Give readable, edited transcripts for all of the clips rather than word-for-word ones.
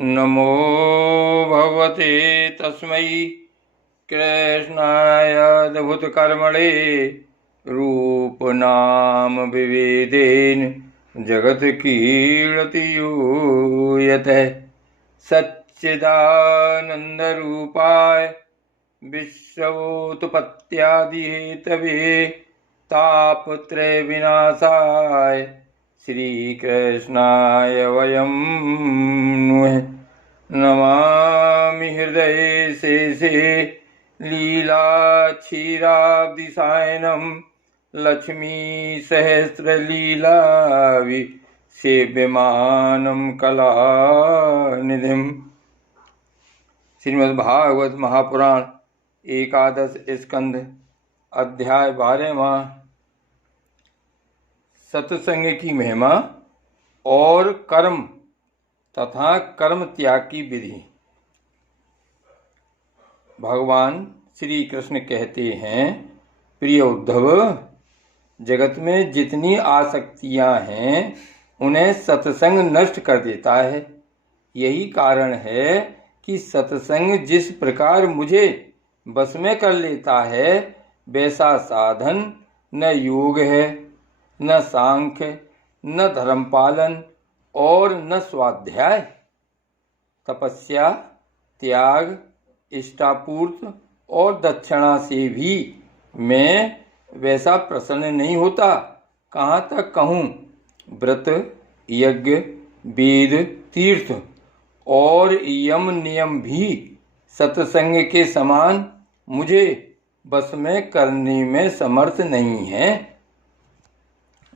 नमो भगवते तस्मै कृष्णाय अद्भुतकर्मणे रूपनाम विवेदेन जगत कीर्ति यूयते सच्चिदानन्दरूपाय विश्वोत्पत्त्यादिहेतवे तापत्रय विनाशाय श्रीकृष्णाय वयं नुमः। नमामि हृदये शेषे लीलाक्षीराब्धिसायनं लक्ष्मीसहस्रलीलाविसेव्यमानं कलानिधिम्। श्रीमद्भागवत महापुराण एकादश स्कंध अध्याय 12वां सत्संग की महिमा और कर्म तथा कर्म त्याग की विधि। भगवान श्री कृष्ण कहते हैं, प्रिय उद्धव, जगत में जितनी आसक्तियां हैं उन्हें सत्संग नष्ट कर देता है। यही कारण है कि सत्संग जिस प्रकार मुझे बस में कर लेता है वैसा साधन न योग है, न सांख्य, न धर्मपालन और न स्वाध्याय, तपस्या, त्याग, इष्टापूर्त और दक्षिणा से भी मैं वैसा प्रसन्न नहीं होता। कहाँ तक कहूँ, व्रत, यज्ञ, वेद, तीर्थ और यम नियम भी सत्संग के समान मुझे बस में करने में समर्थ नहीं है।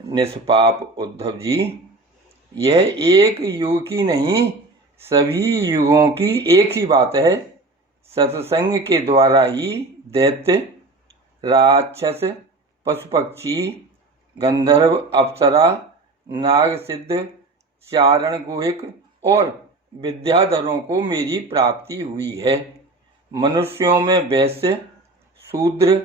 निष्पाप उद्धव जी, यह एक युग की नहीं, सभी युगों की एक ही बात है। सत्संग के द्वारा ही दैत्य, राक्षस, पशु पक्षी, गंधर्व, अप्सरा, नाग सिद्ध, चारण गुहिक और विद्याधरों को मेरी प्राप्ति हुई है। मनुष्यों में वैश्य, शूद्र,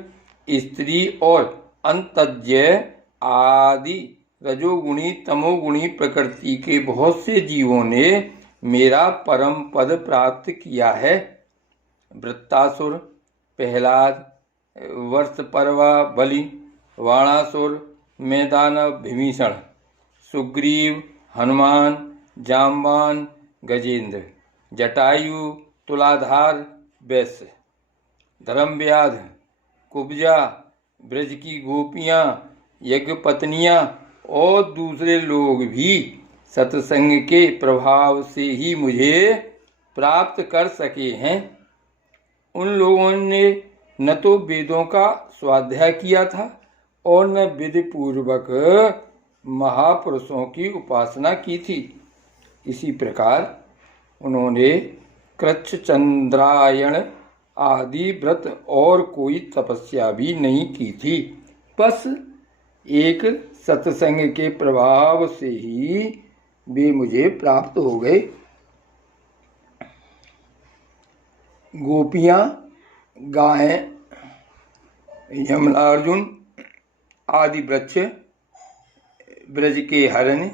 स्त्री और अंतज्ञ आदि रजोगुणी तमोगुणी प्रकृति के बहुत से जीवों ने मेरा परम पद प्राप्त किया है। वृत्तासुर, प्रहलाद, वर्षपर्वा बलि, वाणासुर, मैदानव विभीषण, सुग्रीव, हनुमान, जाम्बान, गजेंद्र, जटायु, तुलाधार, वैश्य, धर्मव्याध, कुब्जा, ब्रज की गोपियां, यज्ञ पत्नियां और दूसरे लोग भी सत्संग के प्रभाव से ही मुझे प्राप्त कर सके हैं। उन लोगों ने न तो वेदों का स्वाध्याय किया था और न विधि पूर्वक महापुरुषों की उपासना की थी। इसी प्रकार उन्होंने कृच्छ, चंद्रायण आदि व्रत और कोई तपस्या भी नहीं की थी। बस एक सत्संग के प्रभाव से ही वे मुझे प्राप्त हो गए। गोपियां, गायें, यमलार्जुन आदि वृक्ष, ब्रज के हरण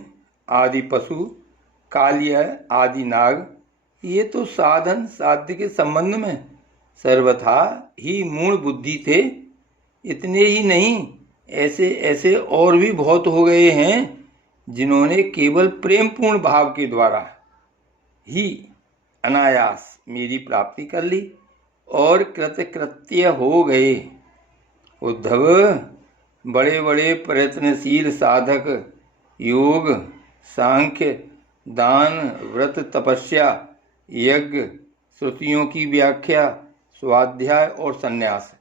आदि पशु, कालिया आदि नाग, ये तो साधन साध्य के संबंध में सर्वथा ही मूढ़ बुद्धि थे। इतने ही नहीं, ऐसे ऐसे और भी बहुत हो गए हैं जिन्होंने केवल प्रेम पूर्ण भाव के द्वारा ही अनायास मेरी प्राप्ति कर ली और कृतकृत्य हो गए। उद्धव, बड़े बड़े प्रयत्नशील साधक योग, सांख्य, दान, व्रत, तपस्या, यज्ञ, श्रुतियों की व्याख्या, स्वाध्याय और संन्यास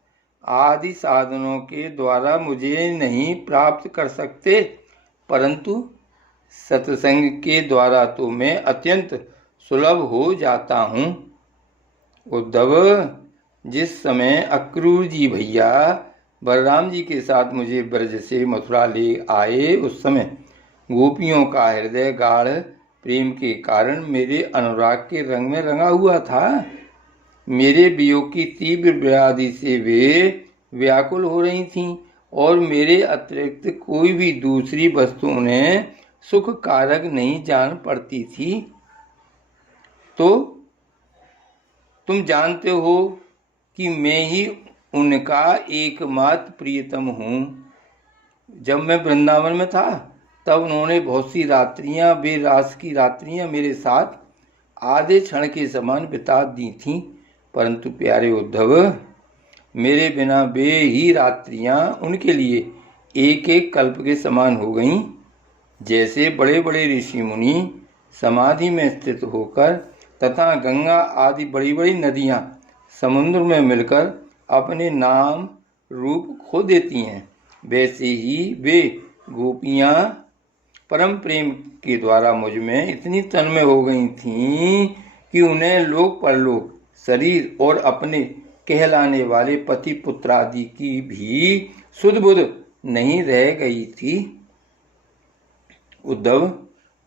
आदि साधनों के द्वारा मुझे नहीं प्राप्त कर सकते, परंतु सत्संग के द्वारा तो मैं अत्यंत सुलभ हो जाता हूँ। उद्धव, जिस समय अक्रूर जी भैया बलराम जी के साथ मुझे ब्रज से मथुरा ले आए, उस समय गोपियों का हृदय गाढ़ प्रेम के कारण मेरे अनुराग के रंग में रंगा हुआ था। मेरे वियोग की तीव्र व्याधि से वे व्याकुल हो रही थीं और मेरे अतिरिक्त कोई भी दूसरी वस्तु उन्हें सुख कारक नहीं जान पड़ती थी। तो तुम जानते हो कि मैं ही उनका एकमात्र प्रियतम हूँ। जब मैं वृंदावन में था तब उन्होंने बहुत सी रात्रियां, बेरास की रात्रियां मेरे साथ आधे क्षण के समान बिता दी थीं। परंतु प्यारे उद्धव, मेरे बिना वे ही रात्रियां उनके लिए एक एक कल्प के समान हो गईं। जैसे बड़े बड़े ऋषि मुनि समाधि में स्थित होकर तथा गंगा आदि बड़ी बड़ी नदियां समुद्र में मिलकर अपने नाम रूप खो देती हैं, वैसे ही वे गोपियां परम प्रेम के द्वारा मुझ में इतनी तन्मय हो गई थीं कि उन्हें लोक परलोक, शरीर और अपने कहलाने वाले पति पुत्र आदि की भी सुध बुध नहीं रह गई थी। उद्धव,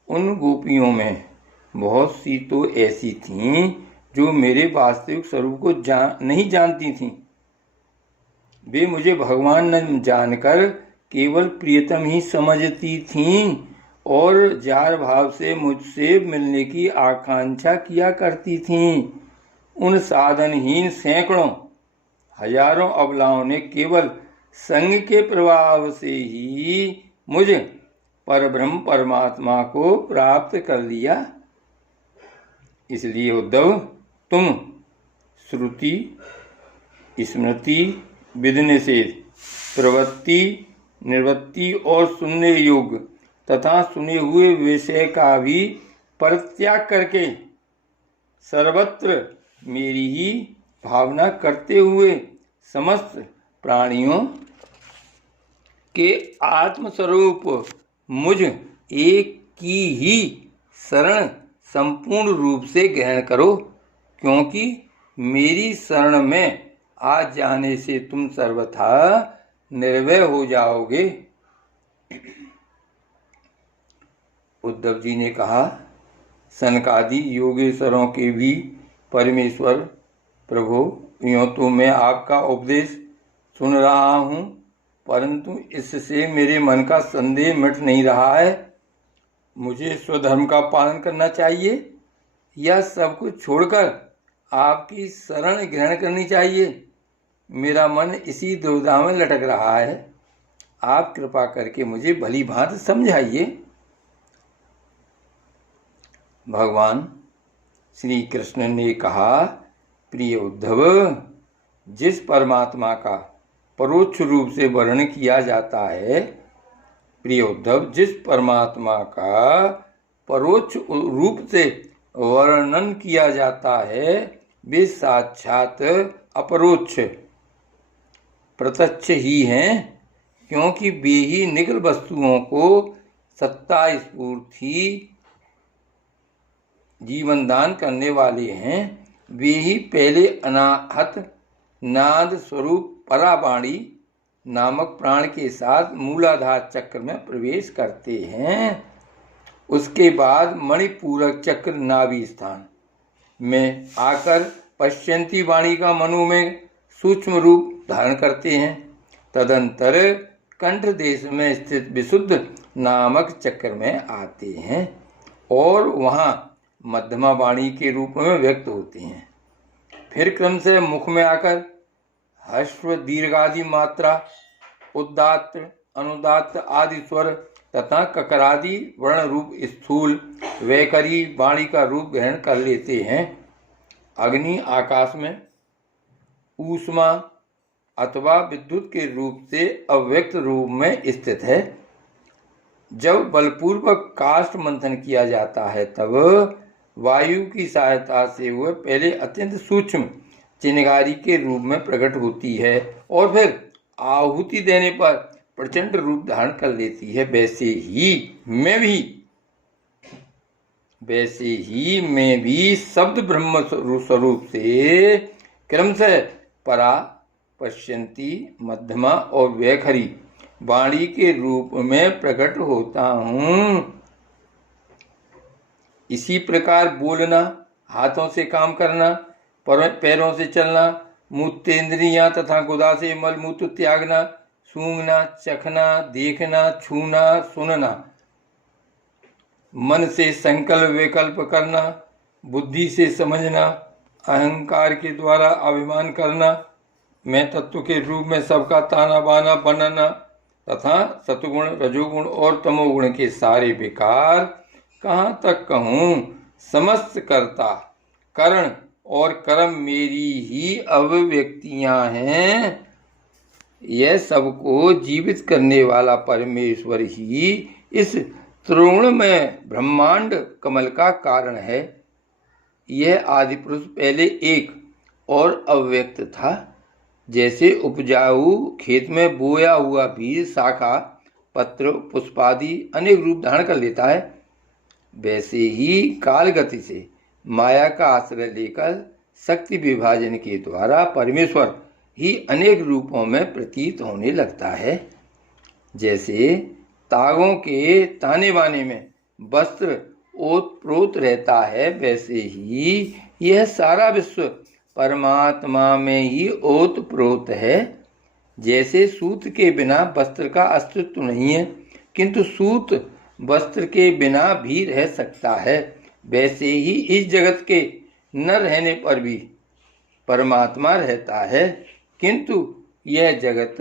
उन गोपियों में बहुत सी तो ऐसी थीं जो मेरे वास्तविक स्वरूप को नहीं जानती थीं। वे मुझे भगवान न जानकर केवल प्रियतम ही समझती थीं और जार भाव से मुझसे मिलने की आकांक्षा किया करती थीं। उन साधनहीन सैकड़ों हजारों अबलाओं ने केवल संग के प्रभाव से ही मुझ परब्रह्म परमात्मा को प्राप्त कर लिया। इसलिए उद्धव, तुम श्रुति, स्मृति, विधि निषेध, प्रवृत्ति, निवृत्ति और सुनने योग्य तथा सुने हुए विषय का भी परित्याग करके सर्वत्र मेरी ही भावना करते हुए समस्त प्राणियों के आत्मस्वरूप मुझ एक की ही शरण संपूर्ण रूप से ग्रहण करो, क्योंकि मेरी शरण में आ जाने से तुम सर्वथा निर्भय हो जाओगे। उद्धव जी ने कहा, सनकादि योगेश्वरों के भी परमेश्वर प्रभु, यूँ तो मैं आपका उपदेश सुन रहा हूँ, परंतु इससे मेरे मन का संदेह मिट नहीं रहा है। मुझे स्वधर्म का पालन करना चाहिए या सब कुछ छोड़कर आपकी शरण ग्रहण करनी चाहिए? मेरा मन इसी दुविधा में लटक रहा है। आप कृपा करके मुझे भली भांति समझाइए। भगवान श्री कृष्ण ने कहा, प्रिय उद्धव, जिस परमात्मा का परोक्ष रूप से वर्णन किया जाता है, प्रिय उद्धव, जिस परमात्मा का परोक्ष रूप से वर्णन किया जाता है वे साक्षात अपरोक्ष प्रत्यक्ष ही हैं, क्योंकि वे ही निखिल वस्तुओं को सत्ता स्फूर्ति जीवन दान करने वाले हैं। वे ही पहले अनाहत नाद स्वरूप परावाणी नामक प्राण के साथ मूलाधार चक्र में प्रवेश करते हैं। उसके बाद मणिपूरक चक्र नाभि स्थान में आकर पश्यंती वाणी का मनु में सूक्ष्म रूप धारण करते हैं। तदंतर कंठ देश में स्थित विशुद्ध नामक चक्र में आते हैं और वहाँ मध्यमा वाणी के रूप में व्यक्त होते हैं। फिर क्रम से मुख में आकर ह्रस्व दीर्घादि मात्रा, उदात्त अनुदात्त आदि स्वर तथा ककरादि वर्ण रूप स्थूल वैखरी वाणी का रूप ग्रहण कर लेते हैं। अग्नि आकाश में ऊष्मा अथवा विद्युत के रूप से अव्यक्त रूप में स्थित है। जब बलपूर्वक काष्ठ मंथन किया जाता है तब वायु की सहायता से वह पहले अत्यंत सूक्ष्म चिनगारी के रूप में प्रकट होती है और फिर आहुति देने पर प्रचंड रूप धारण कर लेती है। वैसे ही मैं भी शब्द ब्रह्म स्वरूप से क्रमशः परा, पश्यंती, मध्यमा और वैखरी वाणी के रूप में प्रकट होता हूँ। इसी प्रकार बोलना, हाथों से काम करना, पैरों से चलना, मूत्रेंद्रियां तथा गुदा से मल मूत्र त्यागना, सूंघना, चखना, देखना, छूना, सुनना, मन से संकल्प विकल्प करना, बुद्धि से समझना, अहंकार के द्वारा अभिमान करना, मैं तत्व के रूप में सबका ताना बाना बनना तथा सतुगुण, रजोगुण और तमोगुण के सारे विकार, कहाँ तक कहूँ, समस्त कर्ता, करण और कर्म मेरी ही अभिव्यक्तियां हैं। यह सबको जीवित करने वाला परमेश्वर ही इस त्रिगुण में ब्रह्मांड कमल का कारण है। यह आदि पुरुष पहले एक और अव्यक्त था। जैसे उपजाऊ खेत में बोया हुआ बीज शाखा, पत्र, पुष्पादि अनेक रूप धारण कर लेता है, वैसे ही काल गति से माया का आश्रय लेकर शक्ति विभाजन के द्वारा परमेश्वर ही अनेक रूपों में प्रतीत होने लगता है। जैसे तागों के ताने बाने में वस्त्र ओतप्रोत रहता है, वैसे ही यह सारा विश्व परमात्मा में ही ओतप्रोत है। जैसे सूत के बिना वस्त्र का अस्तित्व नहीं है, किंतु सूत वस्त्र के बिना भी रह सकता है, वैसे ही इस जगत के न रहने पर भी परमात्मा रहता है, किंतु यह जगत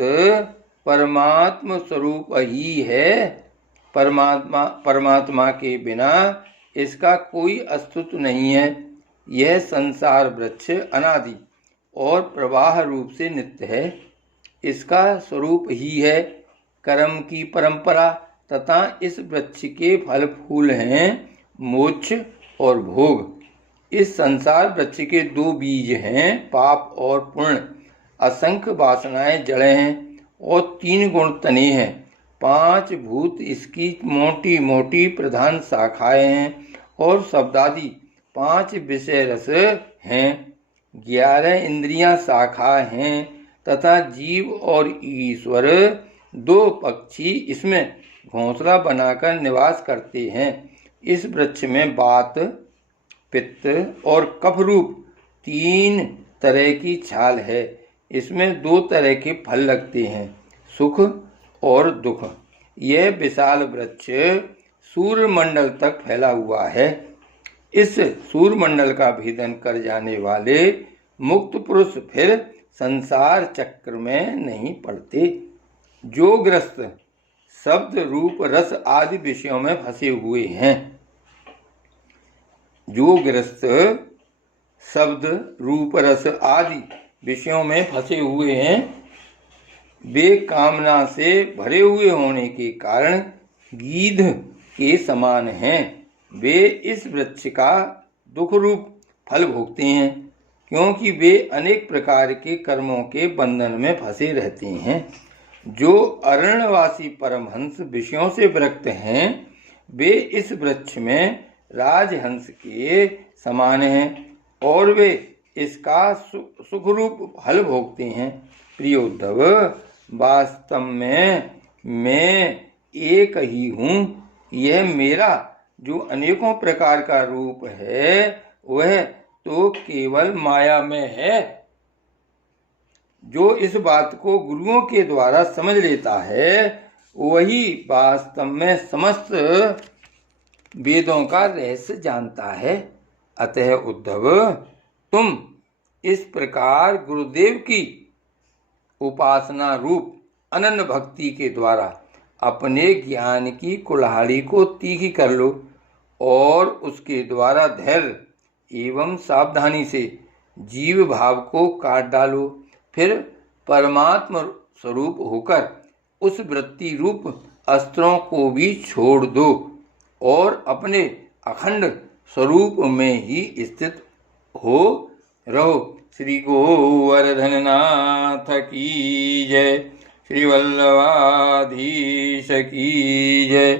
परमात्मा स्वरूप ही है। परमात्मा के बिना इसका कोई अस्तित्व नहीं है। यह संसार वृक्ष अनादि और प्रवाह रूप से नित्य है। इसका स्वरूप ही है कर्म की परंपरा, तथा इस वृक्ष के फल फूल हैं मोक्ष और भोग। इस संसार वृक्ष के दो बीज हैं, पाप और पुण्य। असंख्य वासनाएं जड़ें हैं और 3 गुण तने हैं। 5 भूत इसकी मोटी मोटी प्रधान शाखाएं हैं और शब्दादि 5 विषय रस हैं। 11 इंद्रियां शाखा हैं तथा जीव और ईश्वर 2 पक्षी इसमें घोंसला बनाकर निवास करते हैं। इस वृक्ष में वात, पित्त और कफ रूप 3 तरह की छाल है। इसमें 2 तरह के फल लगते हैं, सुख और दुख। यह विशाल वृक्ष सूर्यमंडल तक फैला हुआ है। इस सूर्यमंडल का भेदन कर जाने वाले मुक्त पुरुष फिर संसार चक्र में नहीं पड़ते। जो ग्रस्त शब्द रूप रस आदि विषयों में फंसे हुए हैं, जो ग्रस्त शब्द रूप रस आदि विषयों में फंसे हुए हैं, वे कामना से भरे हुए होने के कारण गीध के समान हैं। वे इस वृक्ष का दुख रूप फल भोगते हैं, क्योंकि वे अनेक प्रकार के कर्मों के बंधन में फंसे रहते हैं। जो अरण्यवासी परमहंस विषयों से विरक्त हैं, वे इस वृक्ष में राजहंस के समान हैं और वे इसका सुख रूप फल भोगते हैं। प्रिय उद्धव, वास्तव में मैं एक ही हूँ। यह मेरा जो अनेकों प्रकार का रूप है, वह तो केवल माया में है। जो इस बात को गुरुओं के द्वारा समझ लेता है, वही वास्तव में समस्त वेदों का रहस्य जानता है। अतः उद्धव, तुम इस प्रकार गुरुदेव की उपासना रूप अनन्य भक्ति के द्वारा अपने ज्ञान की कुल्हाड़ी को तीखी कर लो और उसके द्वारा धैर्य एवं सावधानी से जीव भाव को काट डालो। फिर परमात्मा स्वरूप होकर उस वृत्ति रूप अस्त्रों को भी छोड़ दो और अपने अखंड स्वरूप में ही स्थित हो रहो। श्री गोवर्धन नाथ की जय। श्री वल्लभाधीश की जय।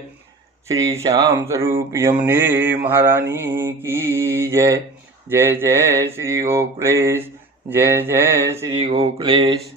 श्री श्याम स्वरूप यमुने महारानी की जय। जय जय श्री गोकुलेश। जय जय श्री गोकुलेश।